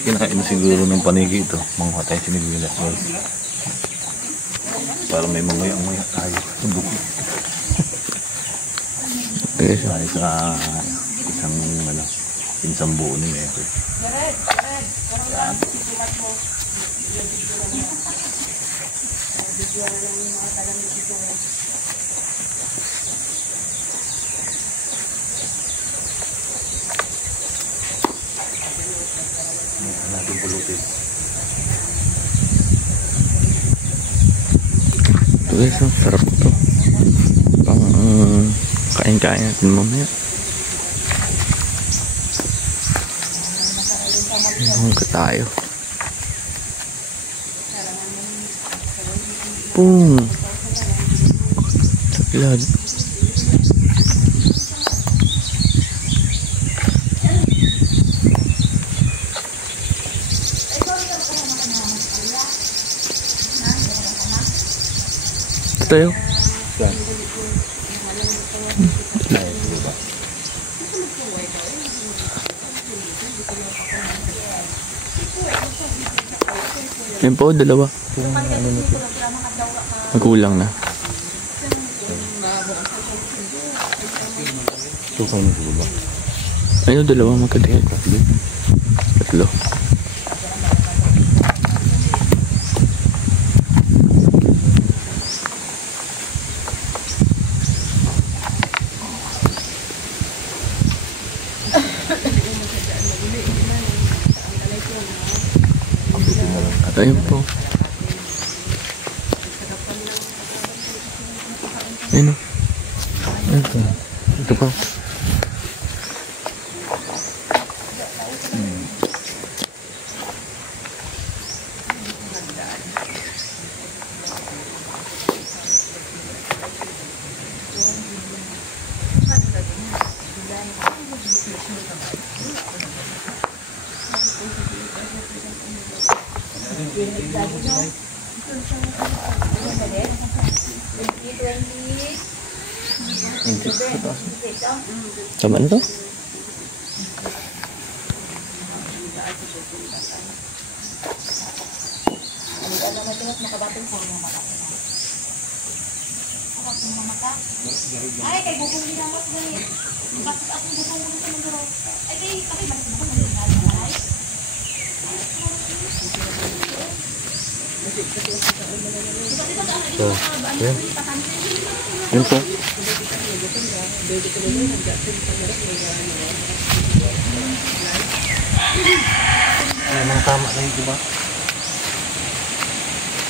Kinain na siguro ng panigi ito. Mga tayo sinigilas guys. Para may manguya-nguya tayo. Tayo sa isang pinsang buo ni Mary. Yan. Natin pulutin. Ito guys, sarap ito. Pang kain-kain natin mamaya. Hangga tayo. Boom! Saklad. Tayo. Yan po, dalawa. Magkulang na. Ayun, dalawa magkadikit. Tatlo. Ayun po. Ayun o. Ito po. Tama na to? Ay, kay bubong ginamot ganit. Bakit akong bubong sa munduro? Ay, kay bakit mo ay? Yun po. Ay, mga tama na yun, diba?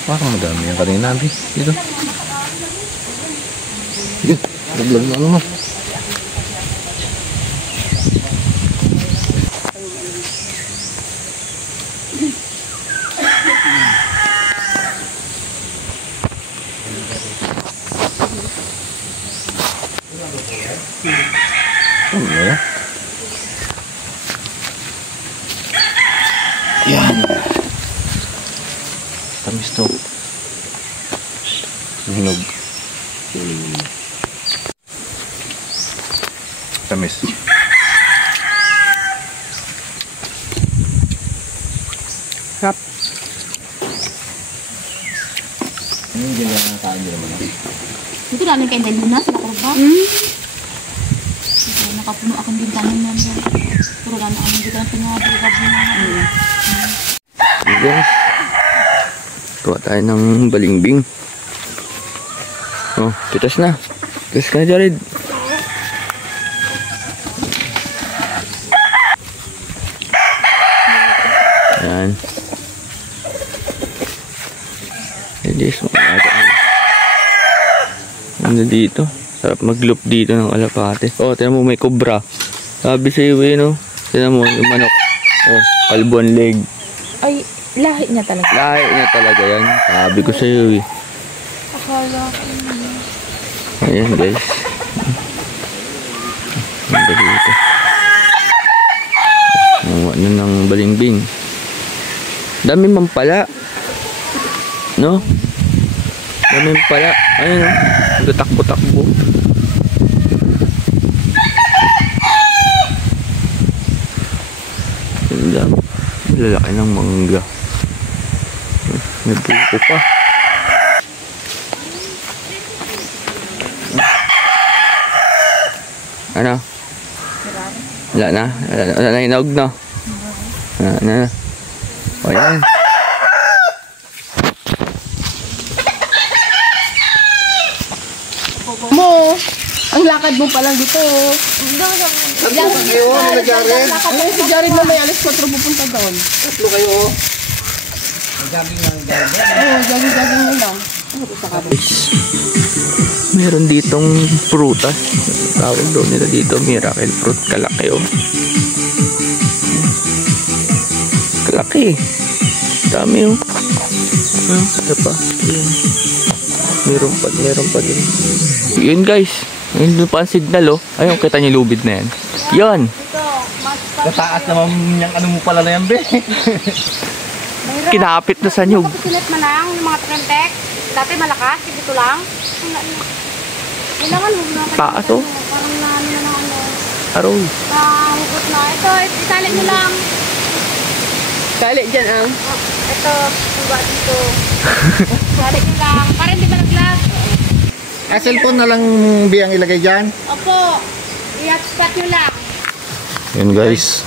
Parang madami yan kanina. Dito. Dito. Daglag na naman. Ano ya? Yan. Tamis to. Hinog. Tamis. Sarap. Ano yung ginawa ng kain din naman? Ito namin kayo na lunas na korba. Nakapuno akong bintanan naman. Pero gano'n ang hindi ka pinagagab na. Guys, kuha tayo ng balimbing. Oh, pitas na. Pitas ka na, Jared. Yan. Hindi, ano dito? Sarap mag-loop dito ng alapate. Oh, tinan mo may cobra. Sabi sa iyo, no? Tinan mo yung manok. Oh, kalbuan leg. Ay, lahi niya talaga. Lahi niya talaga yan. Sabi ko sa iyo, eh. Akala ko. Ayan, guys. Ang dito. Ano ng balimbing. Dami man pala. No? Dami man pala. Ayun, no? Nagtatakbo-takbo. Lalaki ng mangga. May buko pa. Ano? Wala na? Wala na hinog, no? Wala na. O yan. Mo, ang lakad mo pa lang dito. Lakad kayo, may Jared. Ay, si Jared na may alis 4 pupunta doon. Tatlo kayo. Jogging lang, jogging. Oo, jogging-jogging na lang. Meron ditong prutas. Tawag daw nila dito, miracle fruit. Kalaki, oh. Kalaki. Dami, oh. Ito pa. Yun. Meron pa din. Yun, guys. Yun pa ang signal, oh. Ayun, kita niyo lubid na yan. Yun. Ito, mas Kataas naman yung ano mo pala na yan, be. Kinapit na sa nyug. Kapisinit man lang, yung mga trentek. Dati malakas, dito lang. Kailangan huwag na. Taas, oh. Parang na ano. Aroy. Hugot na. Ito, isali nyo lang. Kali dyan ang. Ito, tuba dito. Isali nyo lang. Para hindi malaglag. Cellphone na lang biyang ilagay dyan. Opo, i-hotspot nyo lang. Yun guys.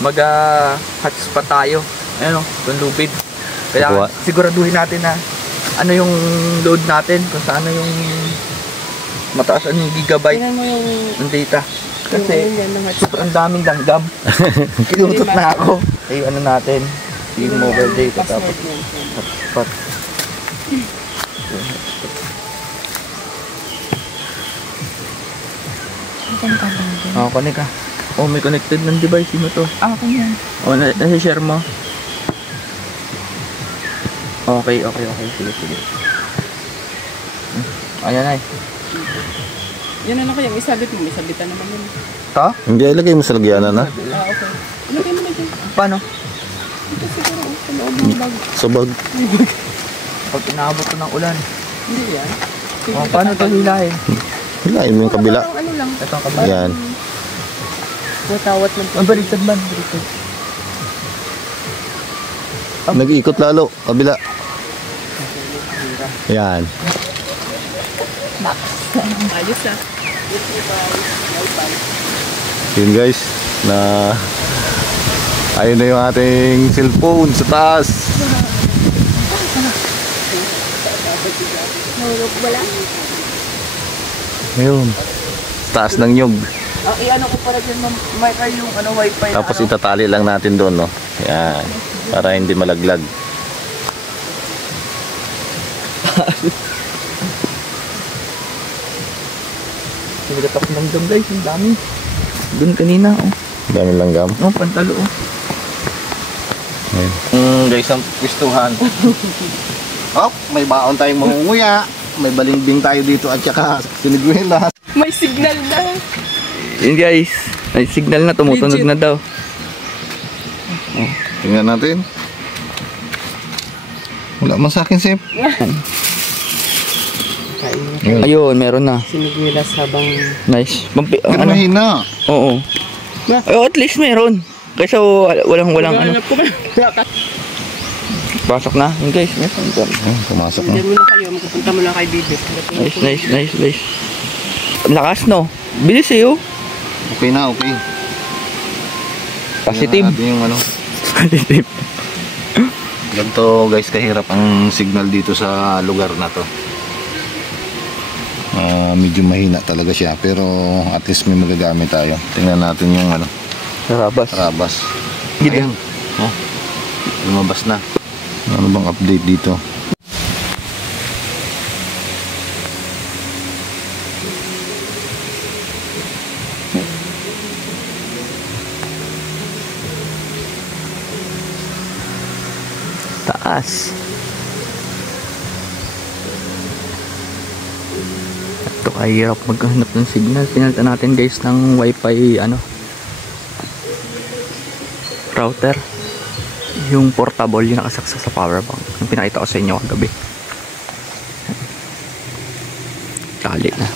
Mag-hotspot tayo. Ayun, itong lubid. Kaya siguraduhin natin na ano yung load natin. Kung saan yung mataas ang gigabyte Tingnan mo yung ng data. Kasi yan ng sobrang daming langgam. Kinutot na ako. Ay, ano natin, yung mobile data tapos hotspot. Connect ka. Oh, may connected ng device mo to. Okay yan. Oh, nasi-share mo. Okay. Sige. Ayan ay. Yan na kaya isabit mo. May sabitan naman yun. Ta? Hindi, ilagay mo sa lagyanan na. Okay. Ilagay mo na dyan. Paano? Ito siguro. Sa loob ng bag. Sa bag. Pag inaabot to ng ulan. Hindi yan. Oh, paano to hilahin? Hilahin mo yung kabila. Parang ano lang. Ito ang kabila. Yan. Matawat ng Ang baliktad man. Baliktad. Nag-iikot lalo. Kabila. Yan. ayos ah. Yun guys. Na ayun na yung ating cellphone sa taas. Wala. Ayun. Taas ng nyug. Ang i-ano ko para dyan, may yung ano, wifi Tapos na ano. itatali lang natin doon, no? Yan. Para hindi malaglag. Sinigat ako ng dam guys. Ang dami. Doon kanina oh. Dami langgam. Oh, pantalo oh. Ayun. Guys, ang pistuhan. Oh, may baon tayong mangunguya. May balimbing tayo dito at saka siniguela. May signal na. Yun guys. May signal na. Tumutunog na daw. Tingnan natin. Wala man sa akin, Sip. Ayun. Ayun, meron na. Sinigulas habang... Nice. Pero Ano? mahina. Oo. Oh, at least meron. Kaysa walang ano. Hanap ko ba? Pasok na. Yun guys. Meron dyan. Ayun, pumasok na. Diyan muna kayo. Magpupunta muna kay Bibi. Nice. Ang lakas no. Bilis eh oh. Okay na, okay. Positive. Tingnan natin yung ano. Positive. Ganito guys, kahirap ang signal dito sa lugar na to. Medyo mahina talaga siya, pero at least may magagamit tayo. Tingnan natin yung ano, Sarabas. Rabas. Gida. Ayun. Oh, lumabas na. Ano bang update dito? Taas. Ito kahirap maghanap ng signal. Pinalitan natin guys ng wifi ano router. Yung portable, yung nakasaksak sa power bank. Yung pinakita ko sa inyo kagabi. Tali na.